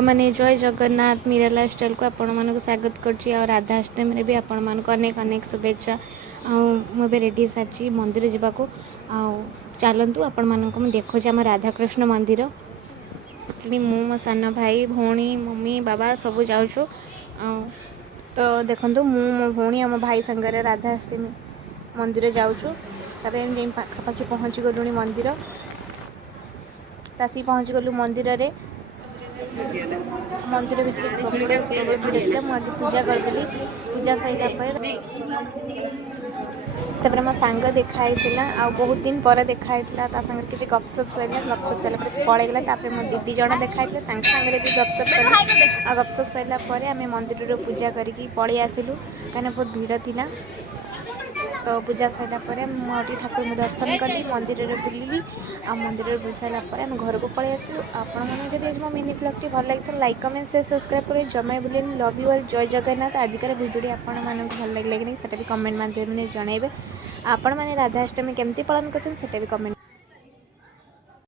मैंने जय जगन्नाथ मीरा लाइफस्टाइल को आपण मानक स्वागत करछि और राधाष्टमी भी आपण मानक अनेक अनेक शुभेच्छा। मुझे रेडी सारी मंदिर जावाक चलतु आपण मानक मुझे देखुची आम राधाकृष्ण मंदिर मु मो सान भाई भौणी मम्मी बाबा सब जाऊँ। तो देखु मु मो भौणी आम भाई संगे राधाष्टमी मंदिर जाऊँ। पाखापाखि पहुँची गलुणी मंदिर आसी पहुँची गलु मंदिर रे मंदिर भीतर प्रबल भिड़ था। मुझे पूजा करदेली पूजा सैला तापर मो सांग देखाई आ बहुत दिन पर देखाई सागर किसी गपसप सैला गपसप सैला से पलैगला। मो दीदी जन देखाई सागर भी गपसप सैला गपसप सैला आम मंदिर पूजा करके पलि आसिलु कहीं बहुत भिड़ था। तो पूजा सैला मुझे ठाकुर को दर्शन कली मंदिर में बुलिली आ मंदिर में बुल सारा आम घर को पलि आसलु। आपड़ी मो मिनी ब्लॉग भल लगी लाइक कमेंट शेयर सब्सक्राइब कर जमा बुलेन लव यू और जय जगन्नाथ। आजिकार भिडियो आपण मानक भल लगे कि नहीं कमेंट माध्यम जनइबे। आपण मैंने राधाष्टमी केमती पालन कर कमेंट